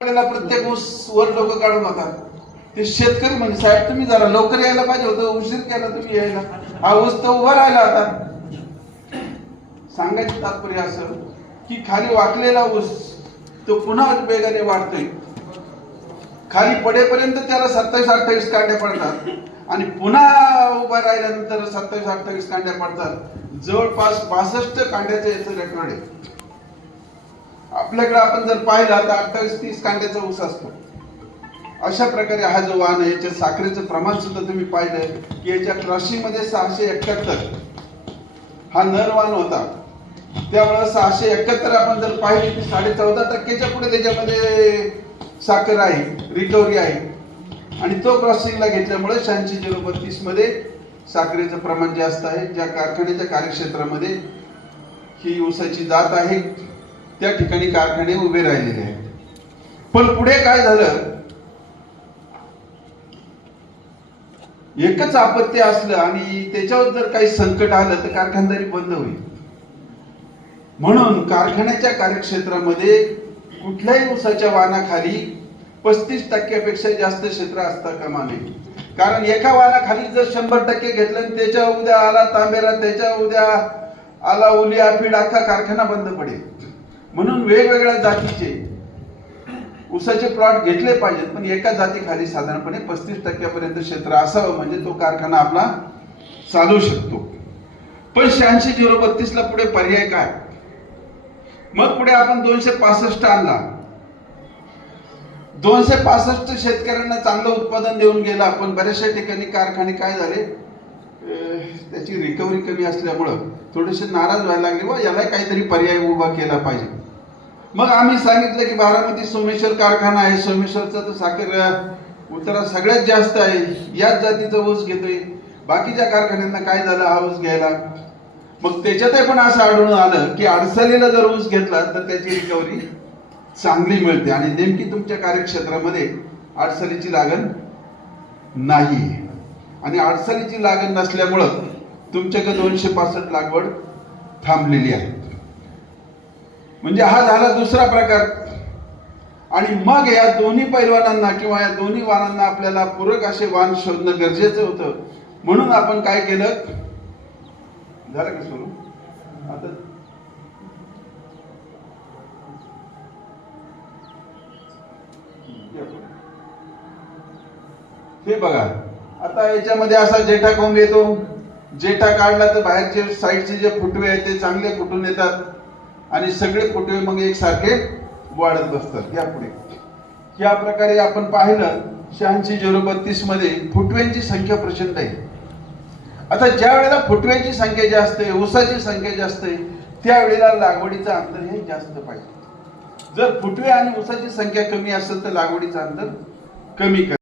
प्रत्येक ऊस वर डोकं काढून जातात ते शेतकरी म्हणजे साहेब तुम्ही जरा लवकर यायला पाहिजे होतं उशीर केला तुम्ही यायला. हा ऊस तर उभा राहिला आता. सांगायचं तात्पर्य असं की खाली वाकलेला ऊस तो पुन्हा वेगाने वाढतोय. खाली पडेपर्यंत त्याला सत्तावीस अठ्ठावीस कांड्या पडतात. आणि पुन्हा उभा राहिल्यानंतर सत्तावीस अठ्ठावीस कांड्या पडतात. जवळपास पासष्ट कांड्याचं याचं रेकॉर्ड आहे. आपल्याकडे आपण जर पाहिला तर अठ्ठावीस तीस कांड्याचा ऊस असतो. अशा प्रकारे हा जो वाहन आहे याच्या साखरेचं प्रमाण सुद्धा तुम्ही पाहिलं की याच्या क्रॉसिंगमध्ये सहाशे एकाहत्तर. हा नर वाहन होता. त्यामुळे सहाशे एकाहत्तर आपण जर पाहिली की साडे चौदा टक्केच्या पुढे त्याच्यामध्ये साखर आहे रिकव्हरी आहे. आणि तो क्रॉसिंगला घेतल्यामुळे शहाऐंशी झिरो बत्तीसमध्ये साखरेचं प्रमाण जास्त आहे. ज्या कारखान्याच्या कार्यक्षेत्रामध्ये ही ऊसाची जात आहे त्या ठिकाणी कारखाने उभे राहिलेले आहेत. पण पुढे काय झालं? एकच आपत्ती असलं आणि त्याच्यावर जर काही संकट आलं तर कारखानदारी बंद होईल. म्हणून कारखान्याच्या कार्यक्षेत्रामध्ये कुठल्याही उसाच्या वाहनाखाली पस्तीस टक्क्यापेक्षा जास्त क्षेत्र असता कामा नये. कारण एका वाहनाखाली जर शंभर टक्के घेतलं आणि त्याच्या उद्या आला तांबेरा त्याच्या उद्या आला उलिया फीड अख्खा कारखाना बंद पडेल. म्हणून वेगवेगळ्या जातीचे उसाचे प्लॉट घेतले पाहिजेत पण एका जातीखाली साधारणपणे पस्तीस टक्क्यापर्यंत क्षेत्र असावं म्हणजे तो कारखाना आपला चालू शकतो. पण शहाऐंशी झिरो बत्तीस ला पुढे पर्याय काय? मग पुढे आपण दोनशे पासष्ट आणला. दोनशे पासष्ट शेतकऱ्यांना चांगलं उत्पादन देऊन गेला पण बऱ्याचशा ठिकाणी कारखाने काय झाले? त्याची रिकव्हरी कमी असल्यामुळं थोडेसे नाराज व्हायला लागले व याला काहीतरी पर्याय उभा केला पाहिजे. मग आम्ही सांगितलं की बारामती सोमेश्वर कारखाना आहे. सोमेश्वरचा तर साखर अं, उतारा सगळ्यात जास्त आहे. याच जातीचा ऊस घेतोय. बाकीच्या कारखान्यांना काय झालं? हा ऊस घ्यायला. मग त्याच्यातही पण असं आढळून आलं की अडचणीला जर ऊस घेतला तर त्याची रिकव्हरी चांगली मिळते. आणि नेमकी तुमच्या कार्यक्षेत्रामध्ये अडचणीची लागण नाही. आणि अडचणीची लागण नसल्यामुळं तुमच्याकडे दोनशे पासष्ट लागवड थांबलेली आहे. म्हणजे हा झाला दुसरा प्रकार. आणि मग या दोन्ही पैलवानांना किंवा या दोन्ही वाणांना आपल्याला पूरक असे वाण शोधणं गरजेचं होतं. म्हणून आपण काय केलं? झालं का सुरू? आता ते हे बघा. आता याच्यामध्ये असा जेठा कोंब येतो. जेठा काढला तर बाहेरचे साईडचे जे फुटवे आहेत ते चांगले फुटून येतात. आणि सगळे फुटवे मग एकसारखे वाढत बसतात. या पुढे. या प्रकारे आपण पाहिलं शहाऐंशी झिरो बत्तीसमध्ये फुटव्यांची संख्या प्रचंड आहे. आता ज्या वेळेला फुटव्यांची संख्या जास्त आहे ऊसाची संख्या जास्त आहे त्यावेळेला लागवडीचं अंतर हे जास्त पाहिजे. जर फुटवे आणि ऊसाची संख्या कमी असेल तर लागवडीचं अंतर कमी कर